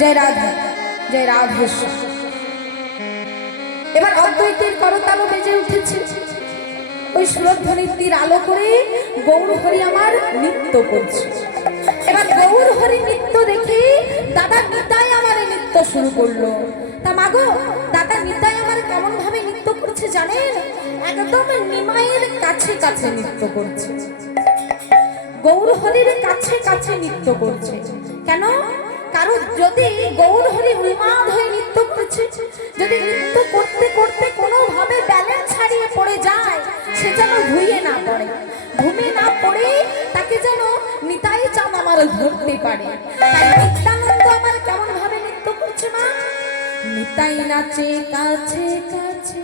জয় রাধা, জয় রাধেশ্বর। এবার অদ্বৈতের করতালও বেজে উঠেছে। ওই সুরধ্বনির তীর আলো করে গৌর হরি আমার নৃত্য করছে। এবার গৌর হরি নৃত্য দেখে দাদা নিতাই আমার নৃত্য শুরু করলো। তা মাগো, দাদা নিতাই আমার কেমন ভাবে নৃত্য করছে জানেন? একদম নিমাইয়ের কাছে কাছে নৃত্য করছে, গৌর হরির কাছে কাছে নৃত্য করছে। কেন? কারণ যদি গৌর হরি উন্মাদ হয়ে নৃত্য করছে, যদি নৃত্য করতে করতে কোনোভাবে ব্যালেন্স হারিয়ে পড়ে যায়, সে যেন ধুয়ে না পড়ে, ঘুমে না পড়ে তাকে যেন নিতাই চাঁদ আমার ধরতে পারে। তাই নিত্যানন্দ আমার কেমন ভাবে নৃত্য করছে না? নিতাই নাচে কাছে কাছে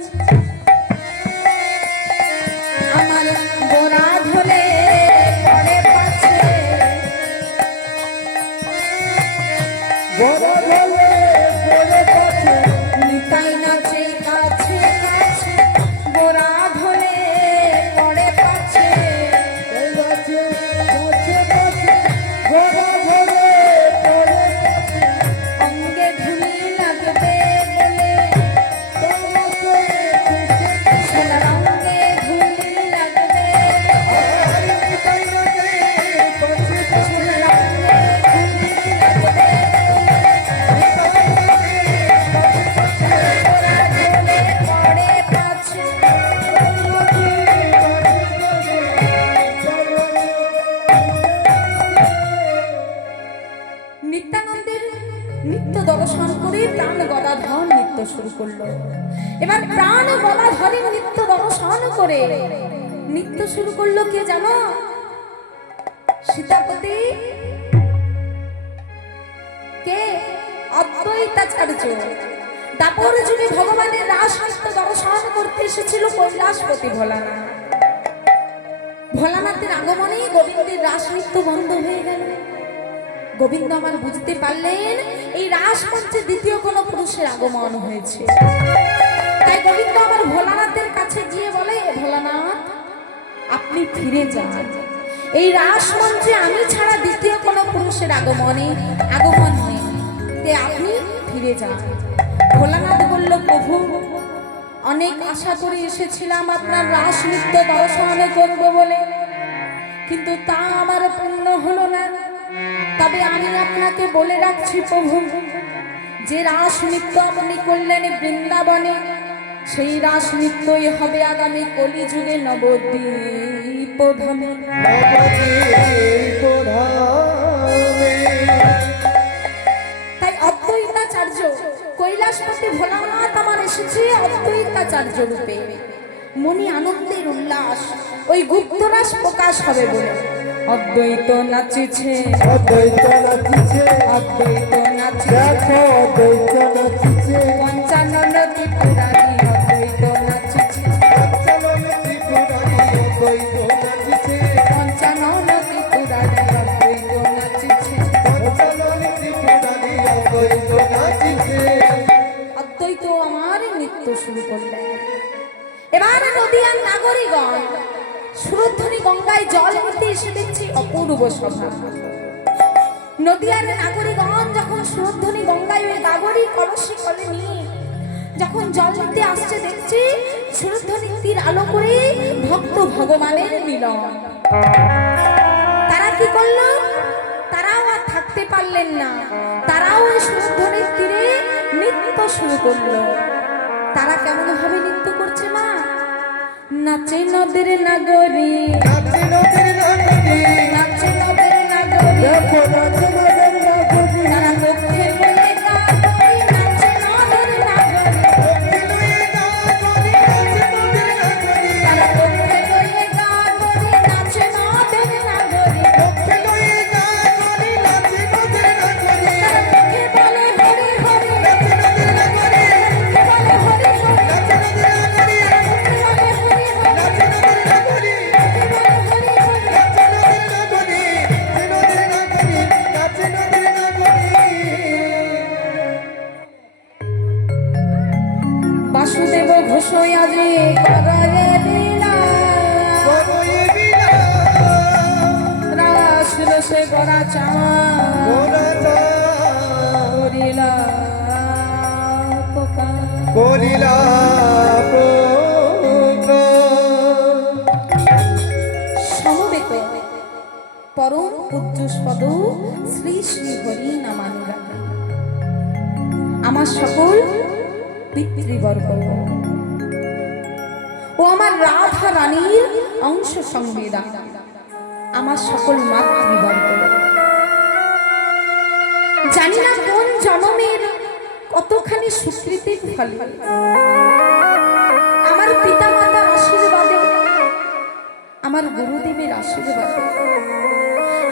আমার গোরা ধলে পড়ে পাছে, গোরা ধলে পড়ে পাছে। নিতাই নাচে কাছে কাছে গোরা ধলে পড়ে পাছে, কাছে কাছে কাছে গোরা ধলে পড়ে পাছে। অঙ্গে ধুলি লাগবে বলে সোনার অঙ্গে ধুলি লাগবে, নিত্যানন্দের নৃত্য দর্শন করে প্রাণ গদাধর নৃত্য শুরু করলো। এবার প্রাণ গদাধরের নৃত্য দর্শন করে নৃত্য শুরু করলো কে জানো? সীতাপতি। কে? অদ্বৈতাচার্য। দাপর যুগে ভগবানের রাস নৃত্য দর্শন করতে এসেছিল কৈলাসপতি ভোলানাথ। ভোলানাথের আগমনে গোবিন্দের রাস নৃত্য বন্ধ হয়ে গেল। গোবিন্দ আমার বুঝতে পারলেন এই রাস মঞ্চে দ্বিতীয় কোনো পুরুষের আগমন হয়েছে। তাই গোবিন্দ আমার ভোলানাথের কাছে গিয়ে বলে, ভোলানাথ আপনি ফিরে যান, এই রাস মঞ্চে আমি ছাড়া দ্বিতীয় কোনো পুরুষের আগমন নেই, আপনি ফিরে যান। ভোলানাথ বলল, প্রভু অনেক আশা করে এসেছিলাম আপনার রাস নৃত্য দর্শন করব বলে, কিন্তু তা আমার পূর্ণ হলো না। তবে আমি আপনাকে বলে রাখছি প্রভু, যে রাস নৃত্য আপনি করলেন বৃন্দাবনে, সেই রাস নৃত্যই হবে আগামী কলিযুগে নবদ্বীপ ধামে। তাই অদ্বৈতাচার্য কৈলাসপতি ভোলানাথ আমার এসেছে অদ্বৈতাচার্য রূপে। মনে আনন্দের উল্লাস, ওই গুপ্তরাস প্রকাশ হবে বলে অদ্বৈত নাচিছে, অদ্বৈত নাচিছে, অদ্বৈত নাচিছে, দেখো অদ্বৈত নাচিছে। পঞ্চানন ত্রিপুরারি অদ্বৈত নাচিছে, পঞ্চানন ত্রিপুরারি অদ্বৈত নাচিছে, পঞ্চানন ত্রিপুরারি অদ্বৈত নাচিছে, পঞ্চানন ত্রিপুরারি অদ্বৈত নাচিছে। অদ্বৈত আমার নৃত্য শুরু করলেন। এবার নদিয়ার নাগরিকগণ সুরধ্বনি গঙ্গায় জল নিতে এসে দেখছি অপূর্ব সভা। নদিয়ার নাগরিকগণ যখন সুরধ্বনি গঙ্গায় ওই গাগরি কলসি কলে নিয়ে যখন জল নিতে আসছে, দেখছি সুরধ্বনির তীর আলো করে ভক্ত ভগবানের মিলন। তারা কি করলো? তারাও আর থাকতে পারলেন না, তারাও ওই সুরধ্বনির তীরে নৃত্য শুরু করলো। তারা কেমন ভাবে নৃত্য করছে মা? নাচে নদের নাগরী, নাচে নদের নাগরী, নাচে নদের নাগরী, দেখো নাচে নদের নাগরী। তারা লক্ষ্যে লয়ে গাগরী, নাচে নদের নাগরী, লক্ষ্যে লয়ে গাগরী, নাচে নদের নাগরী। তারা লক্ষ্যে লয়ে গাগরী, নাচে নদের নাগরী, লক্ষ্যে লয়ে গাগরী, নাচে নদের নাগরী। তারা লক্ষ্যে বলে হরি হরি, নাচে নদের নাগরী, লক্ষ্যে বলে হরি হরি, নাচে নদের নাগরী, লক্ষ্যে বলে হরি হরি। বাসুদেব ঘোষই আজি করয়ে বিনা, রাস রসে গড়া চাওয়া, করিলা করিলা সমবেত পরম পূজ্যপদ শ্রী শ্রী হরি নামানুরাগে আমার সকল পিতৃবর্গ ও আমার রাধা রানীর অংশ সংবেদন, আমার সকল মাতৃবর্গ, জানি না কোন জন্মের কতখানি সুকৃতির ফলে আমার পিতা মাতার আশীর্বাদে, আমার গুরুদেবের আশীর্বাদে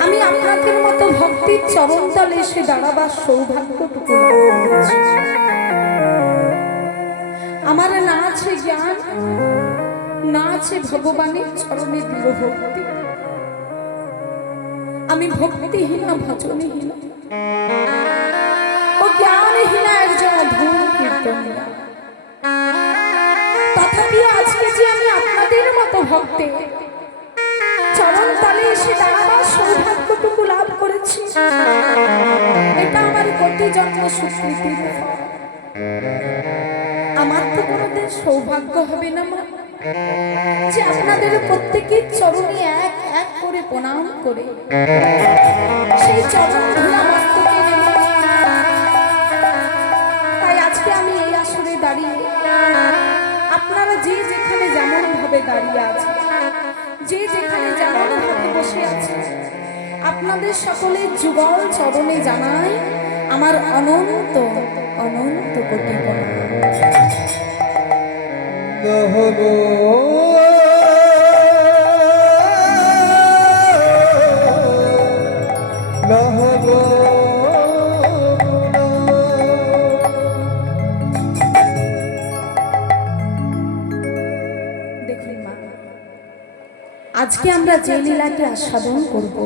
আমি আপনাদের মতো ভক্তির চরণ তলে এসে দাঁড়াবার সৌভাগ্যটুকু লাভ করেছি। আমার না আছে জ্ঞান, না আছে ভগবানের চরণে দৃঢ় ভক্তি। আমি ভক্তিহীনা, ভজনহীনা ও জ্ঞানহীনা একজন অধম কীর্তনীয়া। তথাপিও আজকে যে আমি আপনাদের মতো ভক্তে চরণ তলে এসে দাঁড়াবার সৌভাগ্যটুকু লাভ করেছি, এটা আমার কোটি জন্ম সুকৃতির ফল। আমার তো কোনোদিন সৌভাগ্য হবে না মা যে আপনাদের প্রত্যেকের চরণে এক এক করে প্রণাম করে সেই চরণ ধুলা মস্তকে নেব। তাই আজকে আমি এই আসরে দাঁড়িয়ে, আপনারা যে যেখানে যেমন ভাবে দাঁড়িয়ে আছে, যে যেখানে যেমন ভাবে বসে আছে, আপনাদের সকলের যুগল চরণে জানাই আমার অনন্ত অনন্ত কোটি প্রণাম। দেখুন মা, আজকে আমরা যে লীলাকে আস্বাদন করব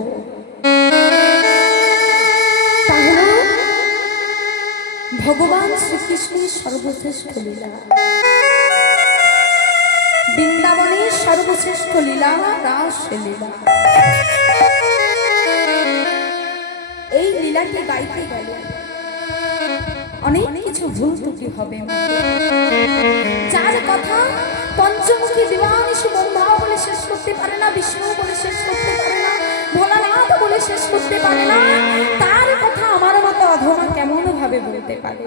তা হল ভগবান শ্রীকৃষ্ণের সর্বশ্রেষ্ঠ লীলা, বৃন্দাবনের সর্বশ্রেষ্ঠ লীলা রাস লীলা। এই লীলাকে গাইতে গেলে অনেক কিছু ভুল ত্রুটি হবে, যার কথা পঞ্চমুখী দিবানিশি ব্রহ্মা বলে শেষ করতে পারে না, বিষ্ণু বলে শেষ করতে পারে না, ভোলানাথ বলে শেষ করতে পারে না, তার কথা আমার মতো অধমা কেমন ভাবে বলতে পারে?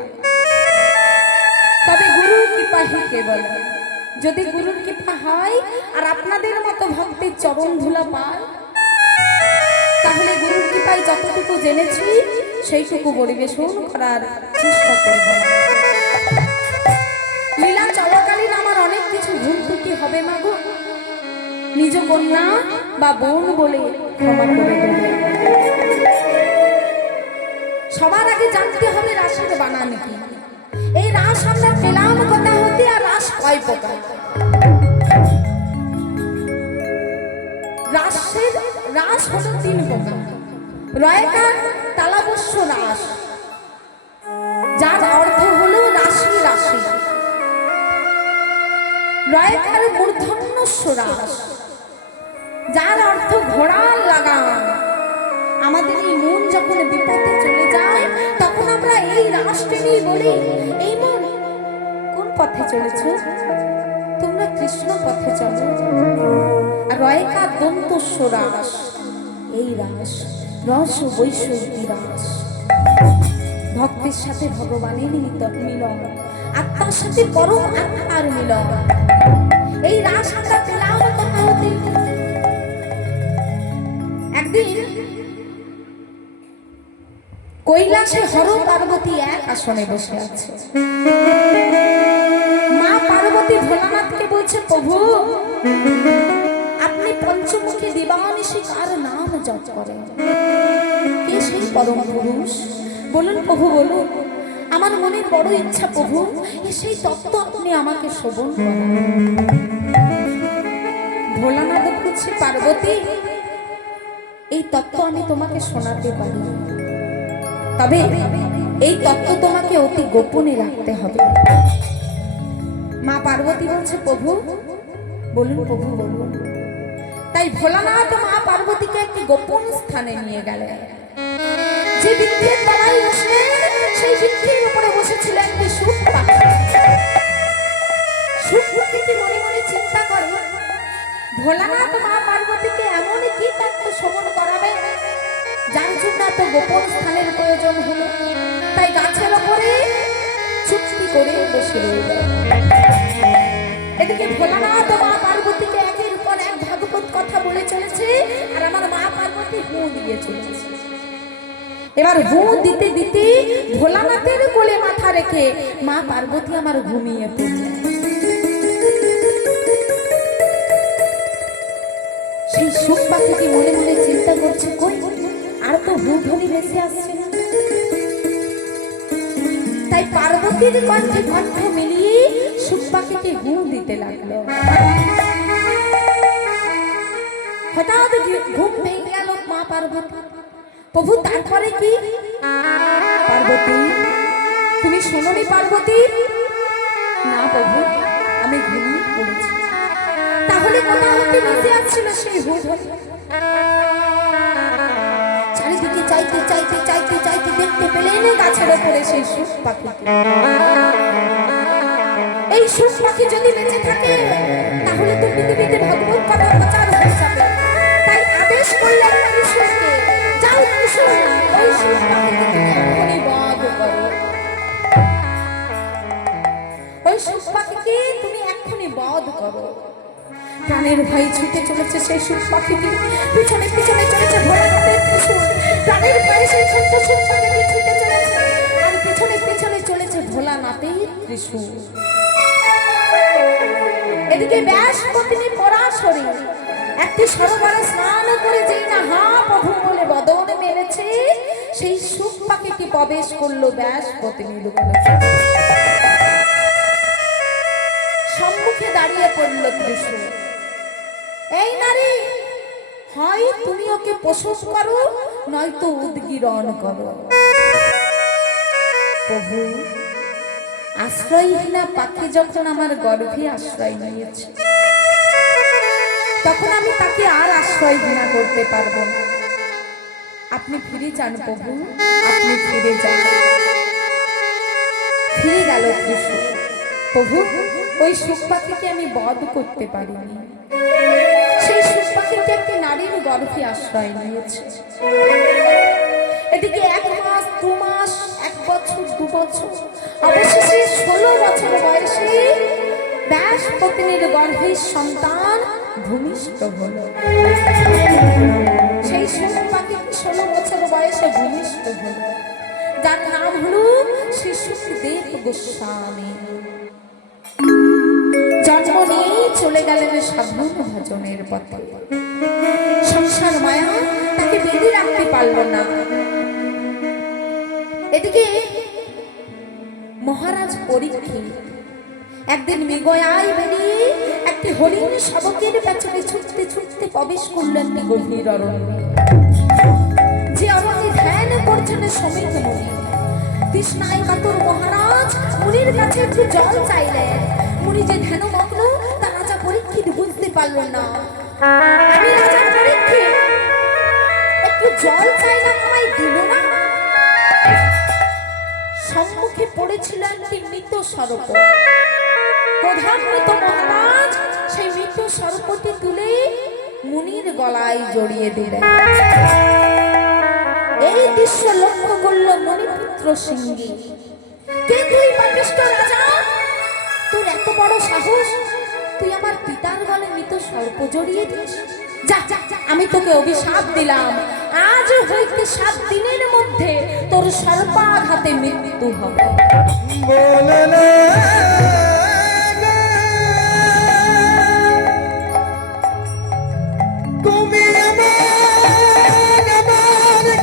তবে গুরুর কৃপা হি কেবল, যদি গুরুর কৃপা হয় আর আপনাদের মতো ভক্তের চরণ ধুলা পায়, তাহলে গুরুর কৃপায় যতটুকু জেনেছি সেইটুকু পরিবেশন করার চেষ্টা করব। লীলা চলাকালীন আমার অনেক কিছু ভুল ত্রুটি হবে মা গো, নিজ কন্যা বা বোন বলে ক্ষমা করে দেবে। সবার আগে জানতে হবে রাসের বানান কি। এই রাস আমরা পেলাম কথা হতে, আর রাস কয় প্রকার? রাস হলো 3 প্রকার। রয়কার তালাবস্য রাস, যার অর্থ হলো রাশি রাশি। রয়কার মূর্ধন্যস্য রাস, যার অর্থ ঘোড়ার লাগাম। আমাদের এই মন যখন বিপদে চলে যায় তখন আমরা এই রাসটা নিয়ে বলি, এই মন কোন পথে চলেছ? তোমরা কৃষ্ণ পথে চলো। আর রয়কা দন্তস্য রাস, এই রাস রস বৈষয়িকী রাস। ভক্তের সাথে ভগবানের মিলন, আত্মার সাথে পরম আত্মার মিলন। এই রাস আমরা পেলাম কথা হতে। একদিন কৈলাসে হর পার্বতী এক আসনে বসে আছে। মা পার্বতী ভোলানাথকে বলছে, প্রভু আপনি পঞ্চমুখী দিবানিশি কার নাম জপ করেন? কে সেই পরম পুরুষ? বলুন প্রভু বলুন। আমার মনে বড় ইচ্ছা প্রভু, সেই তত্ত্ব আপনি আমাকে শ্রবণ করেন। ভোলানাথ বলছে, পার্বতী এই তত্ত্ব আমি তোমাকে শোনাতে পারি, তবে এই তত্ত্ব তোমাকে অতি গোপনে রাখতে হবে। মা পার্বতী বলছে, প্রভু বলুন প্রভু বলুন। তাই ভোলানাথ মা পার্বতীকে একটি গোপন স্থানে নিয়ে গেলেন, যে বৃক্ষের তলায় বসলেন সেই বৃক্ষের উপরে বসেছিল একটি সুখ পাখি। সুখ পাখিটি মনে মনে চিন্তা করে, ভোলানাথ মা পার্বতীকে এমন কি তত্ত্ব শ্রবণ করাবে যার জন্য এত গোপন স্থানের প্রয়োজন হলো। তাই গাছের ওপরে চুপটি করে বসে রইল। এদিকে ভোলানাথ মা পার্বতীকে একের পর এক ভাগবত কথা বলে চলেছে, আর আমার মা পার্বতী হু দিয়ে চলেছে। এবার হু দিতে দিতে ভোলানাথের কোলে মাথা রেখে মা পার্বতী আমার ঘুমিয়ে পড়ল। সেই সুখ পাখিটি মনে মনে চিন্তা করছে, কই আর তো হু ধ্বনি ভেসে আসছে না। তাই পার্বতীর কণ্ঠে কণ্ঠ মিলিয়ে সুখ পাখিটি হু দিতে লাগলো। হঠাৎ ঘুম ভেঙে গেল মা পার্বতী। প্রভু তারপরে কি? পার্বতী, তুমি শোনোনি পার্বতী? না প্রভু, আমি ঘুমিয়ে পড়েছি। তাহলে কোথা হতে ভেসে আসছিল সেই হু ধ্বনি? চারিদিকে চাইতে চাইতে চাইতে চাইতে দেখতে পেলেন গাছের ওপরে সেই সুখ পাখিটি। এই সুখ পাখি যদি বেঁচে থাকে তাহলে তো পৃথিবীতে ভগবত কথা প্রচার হয়ে যাবে। তাই আদেশ করলেন কৃষ্ণকে, যাও কৃষ্ণ, ওই সুখ পাখিকে এখনই বধ করো। ওই সুখ পাখিকে তুমি এখনই বধ করো। প্রাণের ভয় ছুটে চলেছে সেই সুখ পাখিটি, পিছনে পিছনে চলেছে ভোলানাথের ত্রিশূল। প্রাণের ভয়ে সেই ছোট্ট সুখ পাখিটি ছুটে চলেছে, আর পিছনে পিছনে চলেছে ভোলানাথের ত্রিশূল। এদিকে ব্যাস পত্নী পরাশরী একটি সরোবরে স্নান করে যেই না হা প্রভু বলে বদন মেরেছে, সেই সুখ পাখিটি প্রবেশ করলো ব্যাস পত্নীর উপরে। সম্মুখে দাঁড়িয়ে পড়ল ত্রিশূল। এই নারী, হয় তুমি ওকে প্রসব করো নয়তো উদ্গীরণ করো। প্রভু, আশ্রয়হীনা পাখি যখন আমার গর্ভে আশ্রয় নিয়েছে, তখন আমি তাকে আর আশ্রয়হীনা করতে পারবো না। আপনি ফিরে যান প্রভু, আপনি ফিরে যান। ফিরে গেল ত্রিশূল। প্রভু, ওই সুখ পাখিকে আমি বধ করতে পারিনি। সেই সুখ পাখিকে একটি নারীর গর্ভে আশ্রয় নিয়েছে। এদিকে 1 মাস 2 মাস 1 বছর 2 বছর অবশেষে 16 বছর বয়সে ব্যাস পত্নীর গর্ভের সন্তান ভূমিষ্ঠ হল। সেই সুখ পাখি 16 বছর বয়সে ভূমিষ্ঠ হল, যার নাম হলো শ্রী সুখদেব গোস্বামী। জন্ম নিয়েই চলে গেলেন সাধন ভজনের পথে। সংসার মায়া তাকে বেঁধে রাখতে পারল না। এদিকে মহারাজ পরীক্ষিত একদিন মৃগয়ায় বেরিয়ে একটি হরিণ শাবকের পেছনে ছুটতে ছুটতে প্রবেশ করলেন একটি গভীর অরণ্যে। যে অরণ্যে ধ্যান করছেন সমিত মুনি। তৃষ্ণায় কাতর মহারাজ মুনির কাছে একটু জল চাইলেন। মুনি যে ধ্যানমগ্ন তা রাজা পরীক্ষিত বুঝতে পারল না। আমি রাজা পরীক্ষিত, একটু জল চাইলাম, আমায় দিল না। সম্মুখে পড়েছিল একটি মৃত সর্প। প্রধানমৃত মহারাজ সেই মৃত সর্পটি তুলে মুনির গলায় জড়িয়ে দিলেন। এই দৃশ্য লক্ষ্য করল মণিপুত্র সিংহী। কে তুই পাপিষ্ঠ রাজা? তোর এত বড় সাহস, তুই আমার পিতার গলে মৃত সর্প জড়িয়ে দিস? যা, আমি তোকে অভিশাপ দিলাম, আজ হইতে 7 দিনের মধ্যে তোর সর্পাঘাতে মৃত্যু হবে। তুমি আমার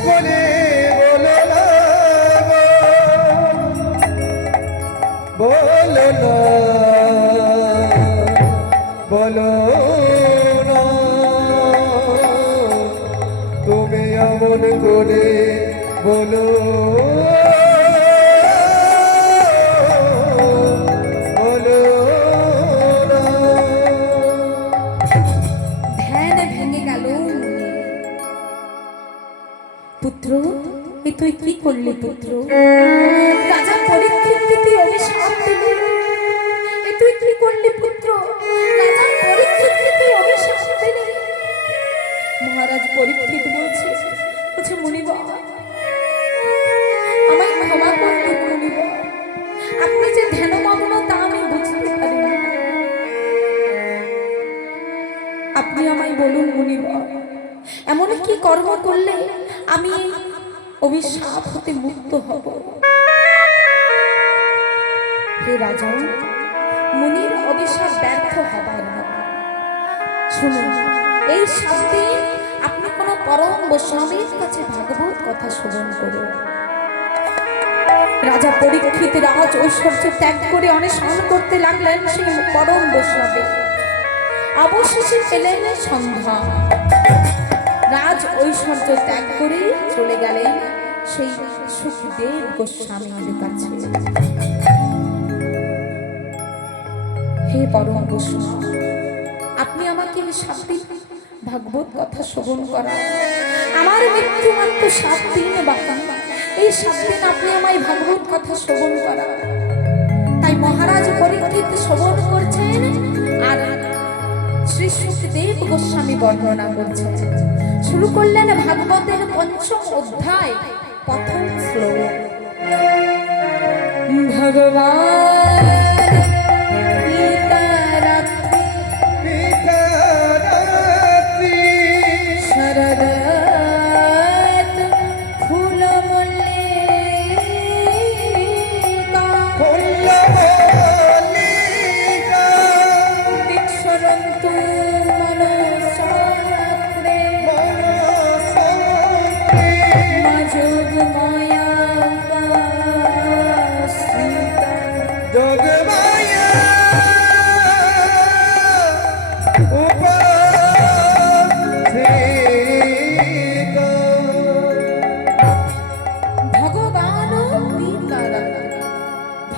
কোলে বলো না, বলো না, তুমি এমন করে বলো, বলো না। ধ্যান ভেঙে গেল। পুত্র, এ তুই কি করলি পুত্র? রাজা পরীক্ষিতকে তুই অভিশাপ দিলি। এ তুই কি করলি পুত্র? রাজা পরীক্ষিতকে তুই অভিশাপ দিলি। মহারাজ পরীক্ষিত বলছে মুনিবর, আমায় ক্ষমা করতে মুনিবর, আপনি যে ধ্যানমগ্ন তা আমি বুঝতে পারি না। আপনি আমায় বলুন মুনিবর, এমন কি কর্ম করলে আমি এই অভিশাপ হতে মুক্ত হব? হে রাজা, মুনির অভিশাপ ব্যর্থ হবার না। শুনুন, এই 7 দিন আপনি কোন পরম বৈষ্ণবের কাছে ভাগবত কথা শ্রবণ করুন। রাজা পরীক্ষিত রাজ ঐশ্বর্য ত্যাগ করে অন্বেষণ করতে লাগলেন সেই পরম বৈষ্ণবে। অবশেষে পেলেন সন্ধ্যা। রাজ ঐশ্বর্য ত্যাগ করে চলে গেলেন সেই সুখদেব গোস্বামীর কাছে। হে পরম বৈষ্ণব, আপনি আমাকে এই 7 দিন ভাগবত কথা শ্রবণ করা, আমার মৃত্যু মাত্র 7 দিন বাকি। এই 7 দিন আপনি আমায় ভাগবত কথা শ্রবণ করা। তাই মহারাজ পরীক্ষিত শ্রবণ করছেন আর শ্রী সুখদেব গোস্বামী বর্ণনা করছেন। শুরু করলেন ভাগবতের 5ম অধ্যায়, প্রথম শ্লোক। ভগবান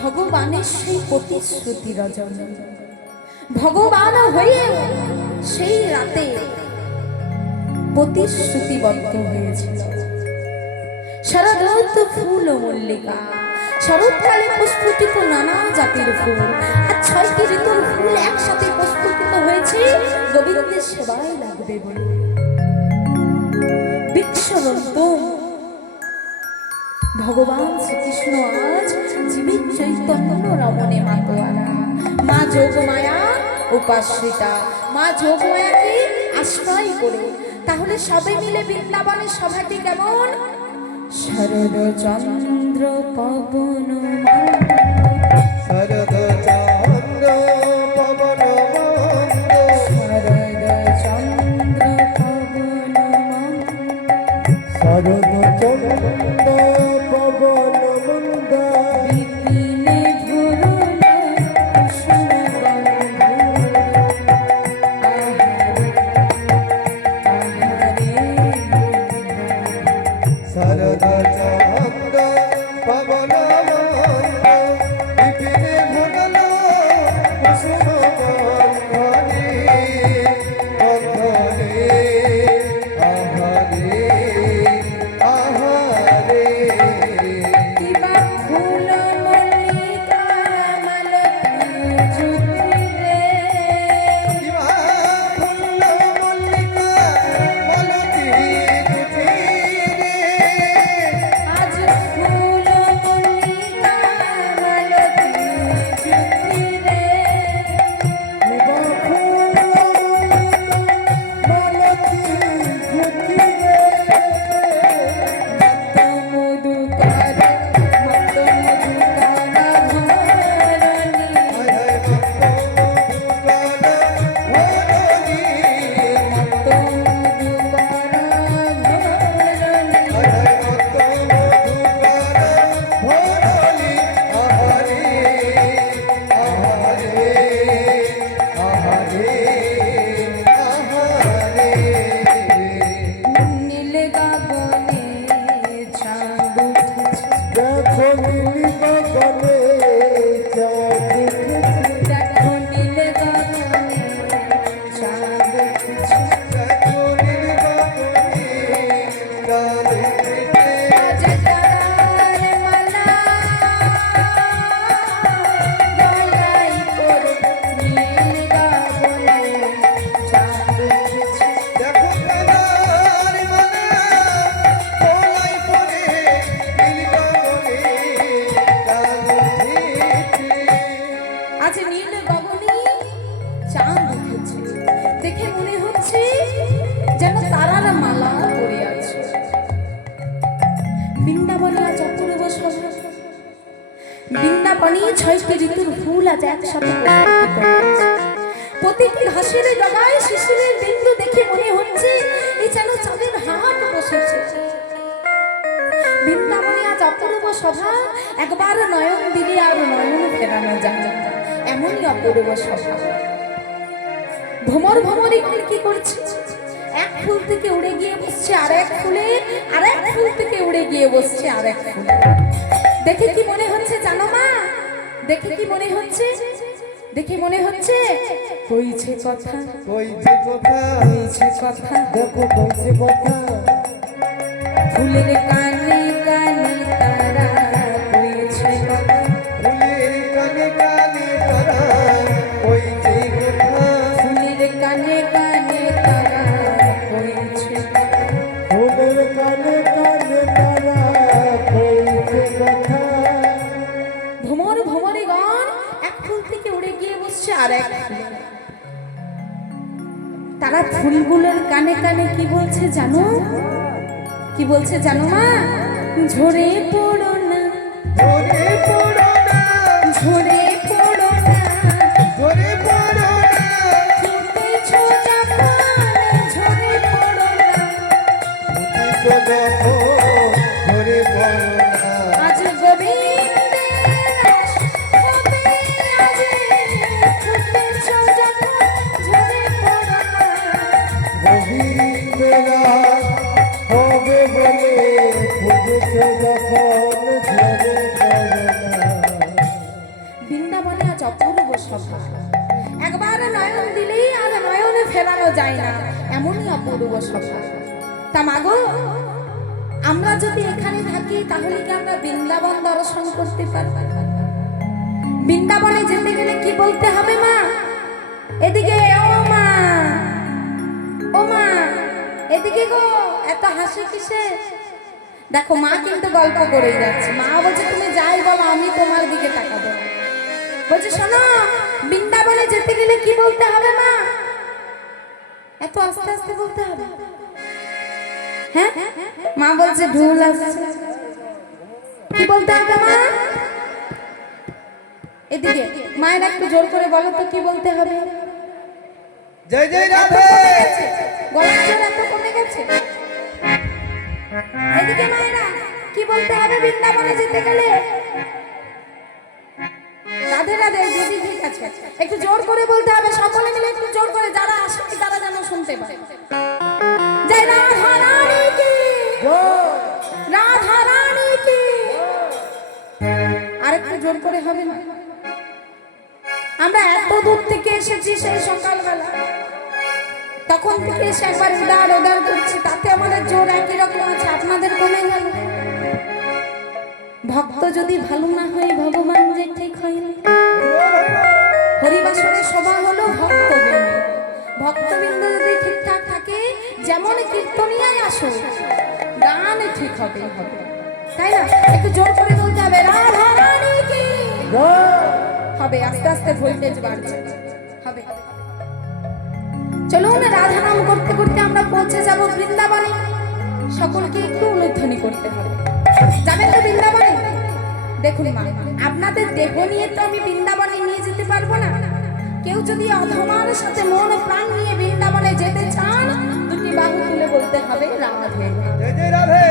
ভগবানের সেই প্রতিশ্রুতি রজনী, ভগবান হয়ে সেই রাতে প্রতিশ্রুতিবদ্ধ হয়েছিল। শরৎ ফুল মল্লিকা, শরৎকালে প্রস্ফুটিত নানা জাতির ফুল, আর 6টি ঋতুর ফুল একসাথে প্রস্ফুটিত হয়েছে গোবিন্দের সেবায় লাগবে বলে। বিক্ষরন্তম, ভগবান শ্রীকৃষ্ণ আজ জীবিত চৈতন্য রমণে মাতোয়ারা, মা যোগমায়া উপাশ্রিতা, মা যোগমায়াকে আশ্রয় করে। তাহলে সবে মিলে বৃন্দাবনের সভাটি কেমন? শরদ চন্দ্র পবন, শরদ চন্দ্র পবন, শরদ চন্দ্র পবন, শরদ চন্দ্র পবন মন্দ, বিপিনে ভুরুল কুসুম গন্ধ, শরদ চন্দ্র পবন মন্দ, বিপিনে ভুরুল কুসুম গন্ধে, গন্ধে আহারে আহারে। দিবা ফুল মল্লিকা মালতী জ্যোতিরে, দিবা ফুল মল্লিকা মালতী জ্যোতিরে, আজ ফুল মল্লিকা মালতী জ্যোতিরে, দিবা ফুল মালতী জ্যোতিরে। মধুকর নীল গগনে চাঁদ উঠেছে, দেখো নীল গগনে চাঁদ উঠেছে, আজ জটার মালা গলায় পরে নীল গগনে চাঁদ উঠেছে। দেখো কানার মালা গলায় পরে নীল গগনে চাঁদ উঠেছে। আজ নীল গগনে চাঁদ উঠেছে, দেখে মনে হচ্ছে যেন তারার মালা পরে আছে। বৃন্দাবনে আজ অপূর্ব শোভা। বৃন্দাবনে 6টি ঋতুর ফুল আজ একসাথে পুষ্পিত হয়েছে। প্রতিটি ঘাসের ডগায় শিশিরের বিন্দু দেখে মনে হচ্ছে এই যেন চাঁদের হাত বসেছে। বৃন্দাবনে আজ অপূর্ব শোভা, একবার নয়ন দিলে আর নয়ন ফেরানো যায় না, এমনই অপূর্ব শোভা। ভ্রমর ভ্রমরিগণ কি করছে? এক ফুল থেকে উড়ে গিয়ে বসছে আরেক ফুলে, আরেক ফুল থেকে উড়ে গিয়ে বসছে আরেক ফুলে। দেখে কি মনে হচ্ছে জানো মা? দেখে কি মনে হচ্ছে? দেখে মনে হচ্ছে কইছে কথা, কইছে কথা, কইছে কথা, দেখো কইছে কথা। ফুলের কানে কানে তারা কইছে কথা, ফুলের কানে কানে তারা কইছে কথা। ফুলের কানে কানে তারা কইছে কথা। ফুলের কানে কানে তারা কইছে কথা। ভ্রমর ভ্রমরিগণ এক ফুল থেকে উড়ে গিয়ে বসছে আর এক ফুলে। তারা ফুলগুলোর কানে কানে কি বলছে জানো? কি বলছে জানো মা? ঝরে পড়ো না, ঝরে পড়ো না, ঝরে পড়ো না, ঝরে পড়ো না। ফুটেছ যখন ঝরে পড়ো না। ফুটিছো দেখো, ঝরে পড়ো না। আজ গোবিন্দের রাস হবে আজ, ফুটেছ যখন ঝরে পড়ো না। গোবিন্দের রাত হবে বলে ফুটেছো যখন ঝরে পড়ো না। বৃন্দাবনে আজ অপূর্ব শোভা, একবার নয়ন দিলেই আর নয়নে ফেরানো যায় না, এমনই অপূর্ব শোভা। তা মাগো, আমরা যদি এখানে থাকি তাহলে কি আমরা বৃন্দাবন দর্শন করতে পারব? বৃন্দাবনে যেতে গেলে কি বলতে হবে মা? এদিকে ও মা, ও মা, এদিকে গো, এত হাসি কিসে? দেখো মা কিন্তু গল্প করেই যাচ্ছে। মা বলছে তুমি যাই বলো আমি তোমার দিকে তাকাবো না। বলছে শোনো, বৃন্দাবনে যেতে গেলে কি বলতে হবে মা? এত আস্তে আস্তে বলতে হবে? হ্যাঁ, মা বলছে ঢোল আসছে। কি বলতে হবে মা? এদিকে মায়ের একটু জোর করে বলো তো কি বলতে হবে? জয় জয় এত রাধে। কমে গেছে, গলার জোর এত কমে গেছে। এদিকে মায়েরা কি বলতে হবে বৃন্দাবনে যেতে গেলে? রাধে রাধে দিদি, ঠিক আছে, একটু জোর করে বলতে হবে, সকলে মিলে একটু জোর করে, যারা আসে তারা যেন শুনতে পায়। জয় রাধা রানী কি, রাধা রানী কি। আর একটু জোর করে হবে না? আমরা এত দূর থেকে এসেছি সেই সকালবেলা, তখন থেকে এসে একবার উদার উদার করছি, তাতে আমাদের জোর একই রকম আছে, আপনাদের কমে গেল। ভক্ত যদি ভালো না হয় ভগবান যে ঠিক হয় না। হরিবাসরের সভা হলো ভক্তবৃন্দ, ভক্তবৃন্দ যদি ঠিকঠাক থাকে, যেমন কীর্তনিয়ায় আসো, গান ঠিক হবে, তাই না? একটু জোর করে বলতে হবে রাধা রানী কি। হবে, আস্তে আস্তে ভোল্টেজ বাড়ছে, হবে। চলুন রাধা নাম করতে করতে আমরা পৌঁছে যাব বৃন্দাবনে। সকলকে একটু অনুধ্বনি করতে হবে। যাবেন তো বৃন্দাবনে? দেখুন মা, আপনাদের দেহ নিয়ে তো আমি বৃন্দাবনে নিয়ে যেতে পারবো না। কেউ যদি অধমার সাথে মন প্রাণ নিয়ে বৃন্দাবনে যেতে চান, দুটি বাহু তুলে বলতে হবে রাধে। জয় জয় রাধে।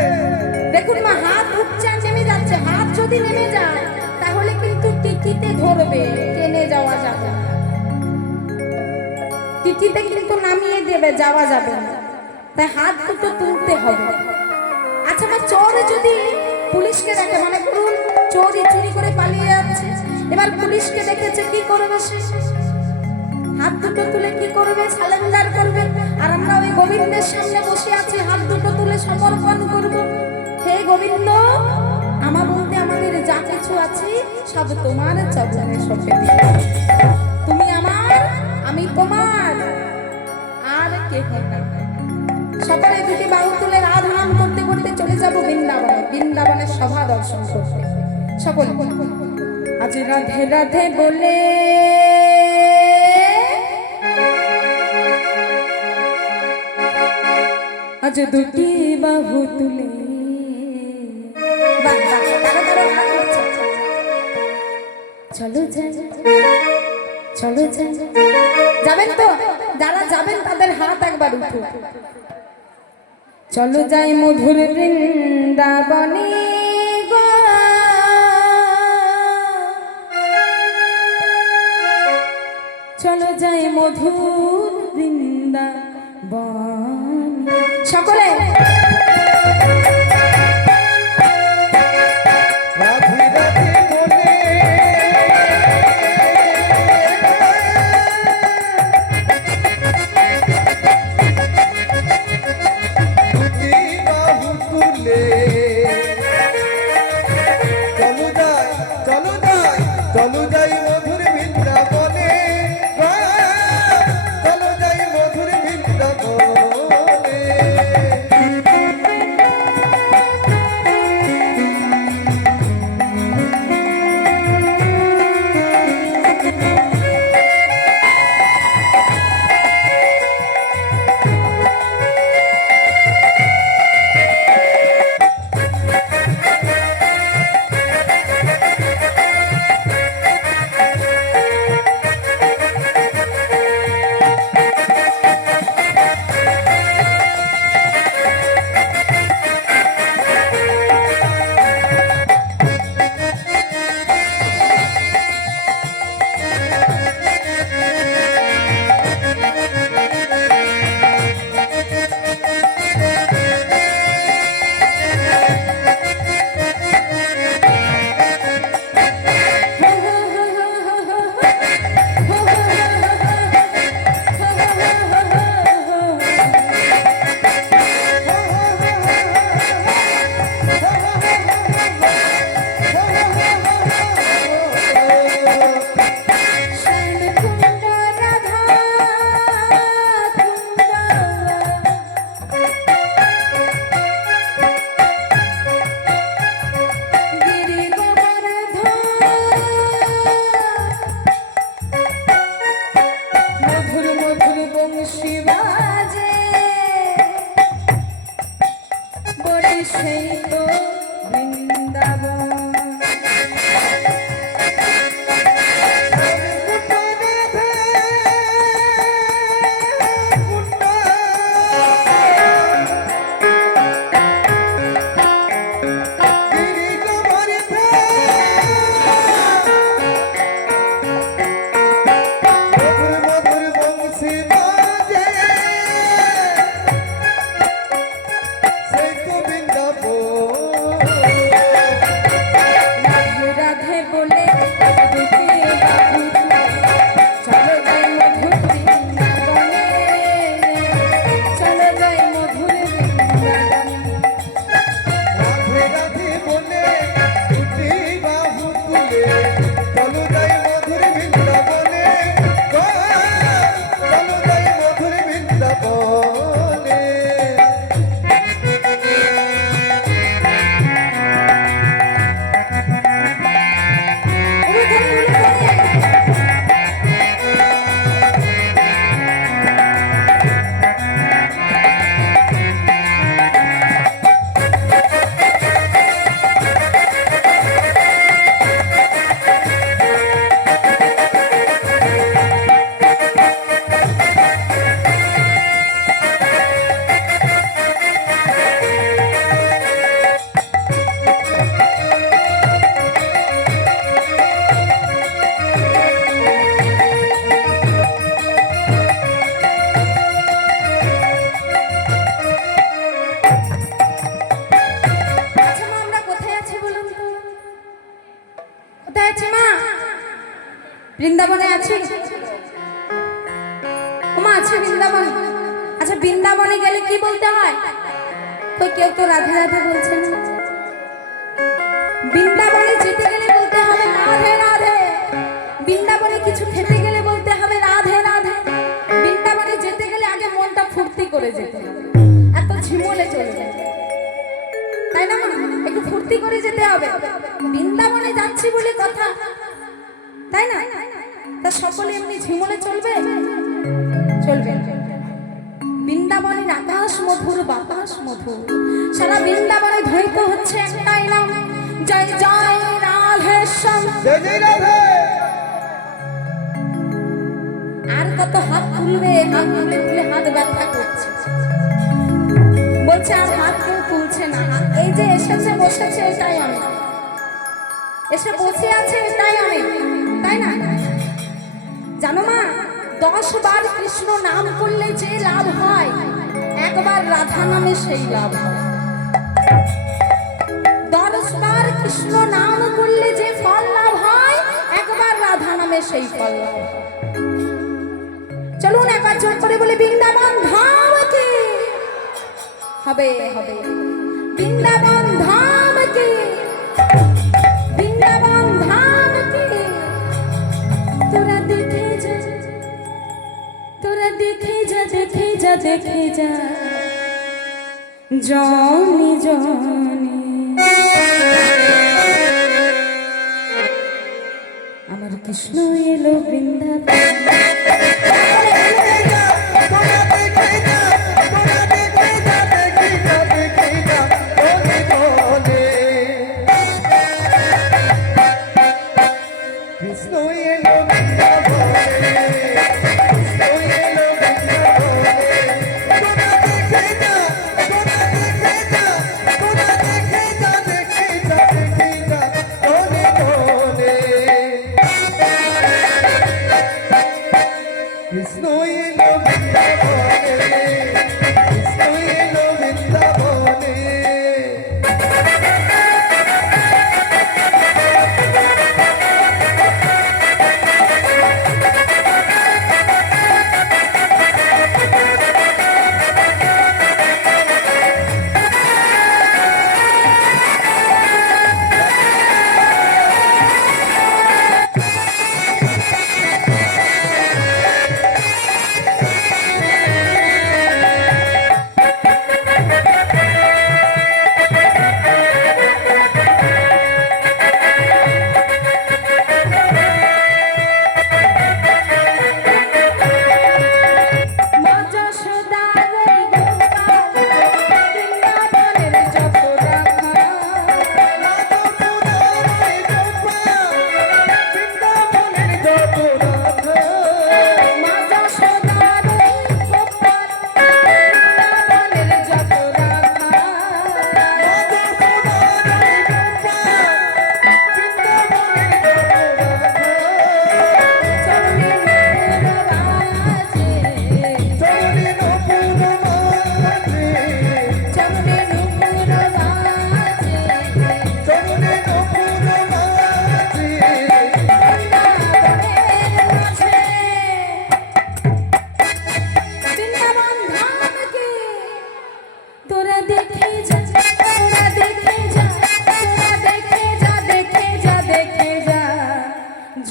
দেখুন মা, হাত উঠছে আর নেমে যাচ্ছে। হাত যদি নেমে যায় তাহলে কিন্তু টিকিতে ধরবে, টেনে যাওয়া যাবে না। টিকিতে কিন্তু নামিয়ে দেবে, যাওয়া যাবে না। তাই হাত দুটো তুলতে হবে। আচ্ছা মা, চোর যদি পুলিশকে দেখে, মানে করুন চোরই চুরি করে পালিয়ে যাচ্ছে, এবার পুলিশকে দেখেছে, কি করবে সে? হাত দুটো তুলে কি করবে? সারেন্ডার করবে। আর আমরা ওই গোবিন্দের সামনে বসে আছি, হাত দুটো তুলে সমর্পণ করব। হে গোবিন্দ, আমার বলতে আমাদের যা কিছু আছে সব তোমার চরণে সঁপে দিই। তুমি আমার, আমি তোমার, আর কেহ না। সকালে দুটি বাহু তুলে রাধা নাম করতে করতে চলে যাব বৃন্দাবনে, বৃন্দাবনের সভা দর্শন করতে। সকল আজ রাধে রাধে বলে আজ দুটি বাহু তুলে চলো যাই, চলো যাই। যাবেন তো? যারা যাবেন তাদের হাত একবার উঠো। চলো যাই মধুর বৃন্দাবনে গো, চলো যাই মধুর বৃন্দাবন। সকলে রাধে রাধে বলে দুটি বাহু তুলে চলো যাই, চলো যাই, চলো যাই মধুর বৃন্দাবনে, চলো যাই মধুর বৃন্দাবনে। সেই তো বৃন্দাবন। বৃন্দাবনে আছি, ওমা আছে বৃন্দাবনে। আচ্ছা বৃন্দাবনে গেলে কি বলতে হয়? তো কেউ তো রাধে রাধে বলছে না। বৃন্দাবনে যেতে গেলে বলতে হবে রাধে রাধে, বৃন্দাবনে কিছু খেতে গেলে বলতে হবে রাধে রাধে, বৃন্দাবনে যেতে গেলে আগে মনটা ফুর্তি করে যেতে হবে, এত ঝিমলে চলবে তাই না মা? একটু ফুর্তি করে যেতে হবে, বৃন্দাবনে যাচ্ছি বলে কথা, তাই না? তা সকলে এমনি ঝিমলে চলবে? চলবে না। বৃন্দাবনের আকাশ মধুর, বাতাস মধুর, সারা বৃন্দাবনে ধ্বনিত হচ্ছে একটাই নাম, জয় জয় রাধেশ্যাম। জয় জয় রাধে। আর কত হাত তুলবে? হাত তুলে তুলে হাত ব্যথা করছে, বলছে আর হাত কেউ তুলছে না। এই যে এসেছে বসেছে এটাই অনেক, এসে বসে আছে এটাই অনেক, তাই না? জানো মা, 10 বার কৃষ্ণ নাম করলে যে লাভ হয়, একবার রাধা নামে সেই লাভ হয়। 10 বার কৃষ্ণ নাম করলে যে ফল লাভ হয়, একবার রাধা নামে সেই ফল লাভ হয়। চলুন একবার জোর করে বলে বৃন্দাবন ধাম কি হবে হবে, বৃন্দাবন ধাম কি, বৃন্দাবন ধাম কি। তোরা দেখে যা, তোরা দেখে যা, দেখে যা, দেখে যা, জনি জনি আমার কৃষ্ণ এলো বৃন্দাবন।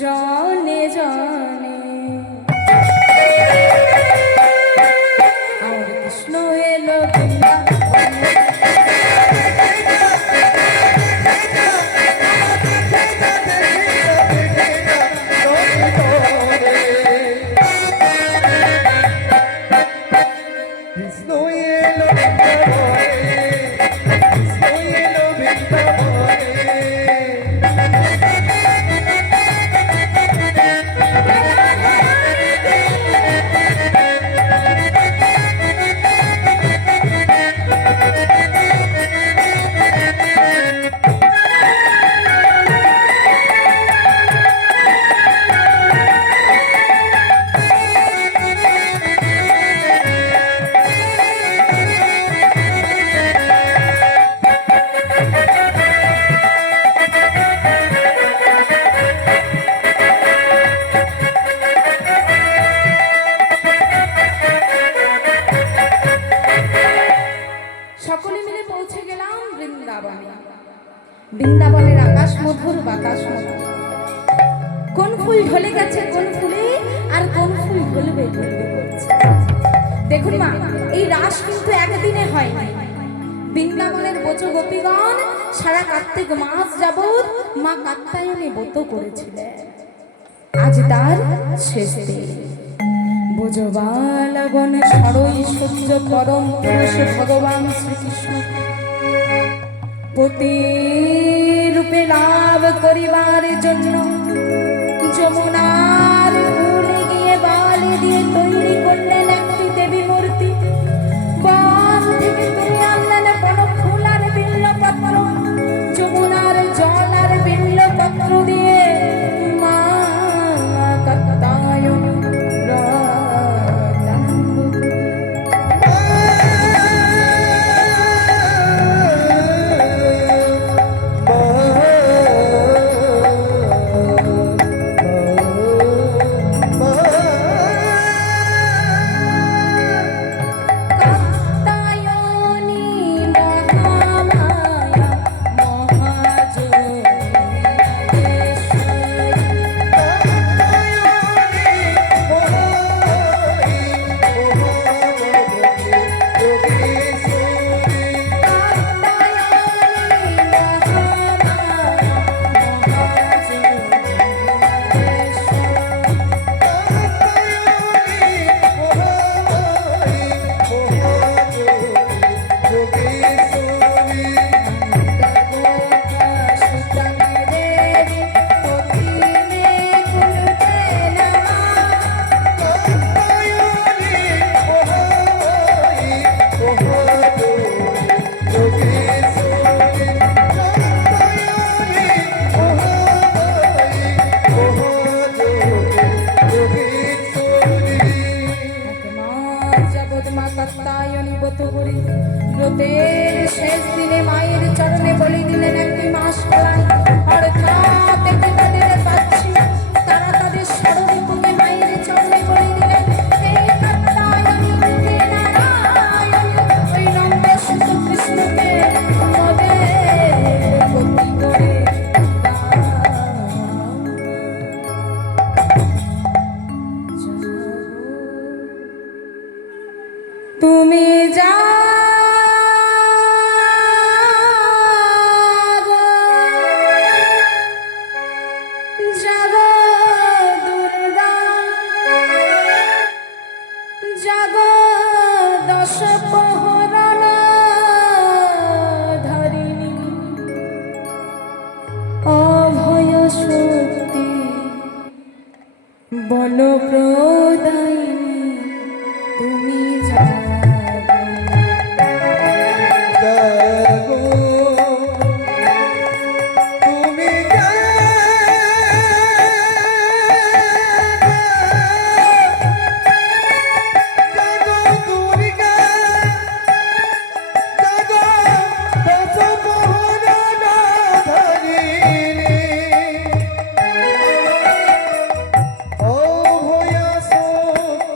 জনে জনে আমার কৃষ্ণ এলো বৃন্দাবনে। সকলে মিলে পৌঁছে গেলাম বৃন্দাবনে। বৃন্দাবনের আকাশ মধুর বাতাস মধুর। কোন ফুল ঢলে গেছে কোন ফুলে, আর কোন ফুল ঢলবে ঢলবে করছে। দেখুন মা, এই রাস কিন্তু একদিনে হয়নি। বৃন্দাবনের ব্রজ গোপীগণ সারা কার্তিক মাস যাবৎ মা কাত্যায়নী ব্রত করেছিলেন। আজ তার শেষ দিন। ব্রজবালাগণ সরই সূর্য পরম পুরুষ ভগবান শ্রীকৃষ্ণ পতি রূপে লাভ করিবার জন্য যমুনার কূলে গিয়ে বালি দিয়ে তৈরি করলেন একটি দেবী মূর্তি। বন থেকে তুলে আনলেন কোন ফুল আর বিল্লপত্র, যমুনার জল আর বিল্লপত্র দিয়ে মা কাত্যায়নী ব্রতের শেষ দিনে মায়ের চরণে বলি দিলেন একটি মাস কলাই। অর্থাৎ একটি তাদের পাচ্ছি, তারা তাদের স্বরূপকে মায়ের চরণে বলি দিলেন। হে কাত্যায়নী, হে নারায়ণী, ওই নন্দ সুত কৃষ্ণকে মোদের পতি করে তুমি যা বলো প্রদায়িনী, তুমি জাগো, তুমি জাগো দুর্গা, জাগো দশমোহনধারিণী, অভয়া শক্তি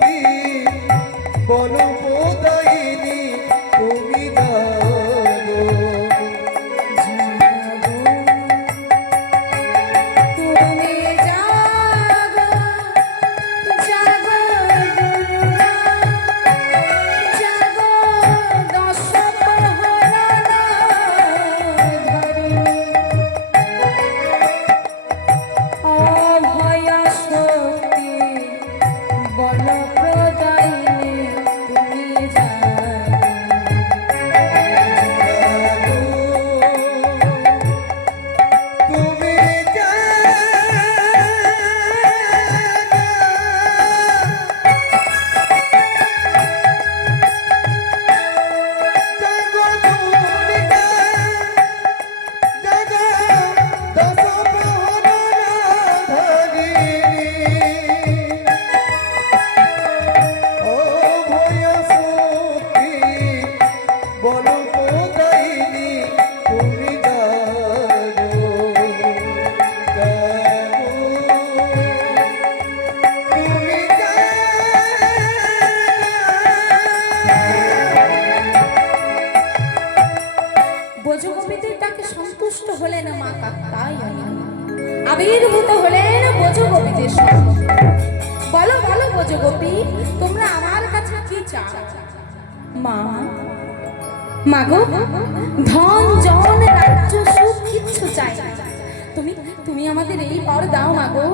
মা কাত্যায়নী, আবির্ভূত হলেন ব্রজগোপীদের সঙ্গে। বলো বলো ব্রজগোপী, তোমরা আমার কাছে কি চাও? মা, মাগো, ধন জন রাজ্য সুখ কিচ্ছু চাই না। তুমি তুমি আমাদের এই বর দাও মাগো,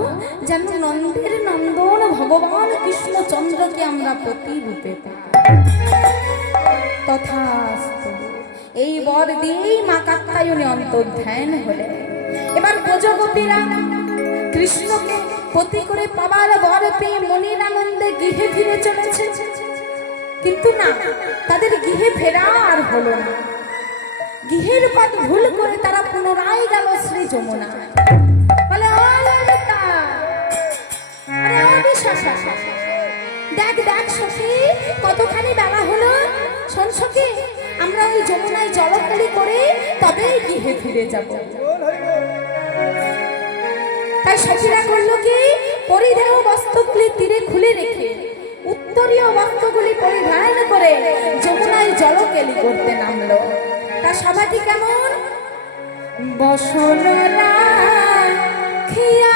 যেন নন্দের নন্দন ভগবান কৃষ্ণচন্দ্রকে আমরা প্রতিরূপে পাই। তথাস্তু। এই বর দিয়েই মা কাত্যায়নী অন্তর্ধান হলে। এবার ব্রজগোপীরা কৃষ্ণকে পতি করে পাবার বর পেয়ে মনের আনন্দে গৃহে ফিরে চলেছে। কিন্তু না, তাদের গৃহে ফেরা আর হলো না। গৃহের পথ ভুল করে তারা পুনরায় গেল শ্রী যমুনা। বলে, ও ললিতা, আরে ও বিশাখা, দেখ দেখ সখী, কতখানি বেলা হলো। শোন সখী, আমরা ওই যমুনায় জলখালি করে তবেই গৃহে ফিরে যাব। তাই সখীরা করলো কি, পরিধেয় বস্ত্রগুলি তীরে খুলে রেখে উত্তরীয় বস্ত্রগুলি পরিধান করে যমুনায় জলকেলি করতে নামলো। তার সভাটি কেমন? বসন রাখিয়া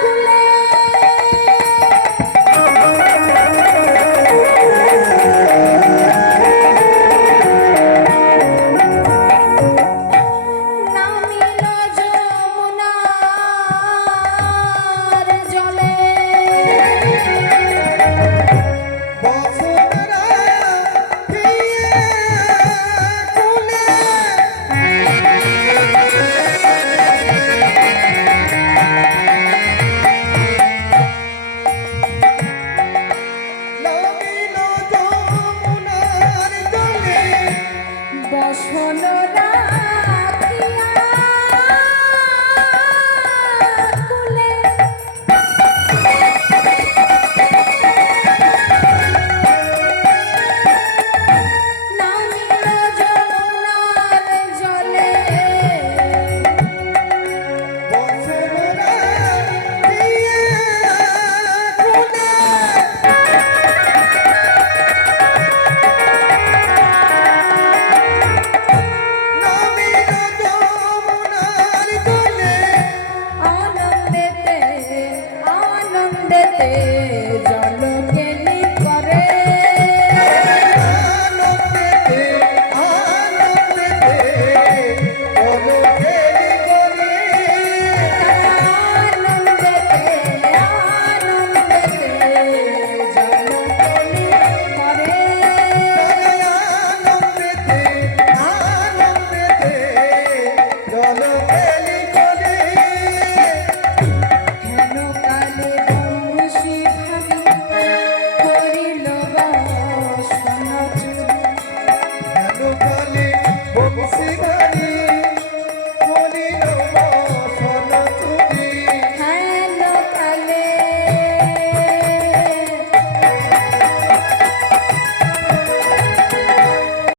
কুলে নামিল যমুনার জলে। বসন রাখিয়া কুলে নামিল যমুনার জলে। আনন্দেতে আনন্দেতে জলকেলি করে। আনন্দেতে আনন্দেতে জলকেলি করে। হেন কালে বংশী ভাবি করিল বসন চুরি।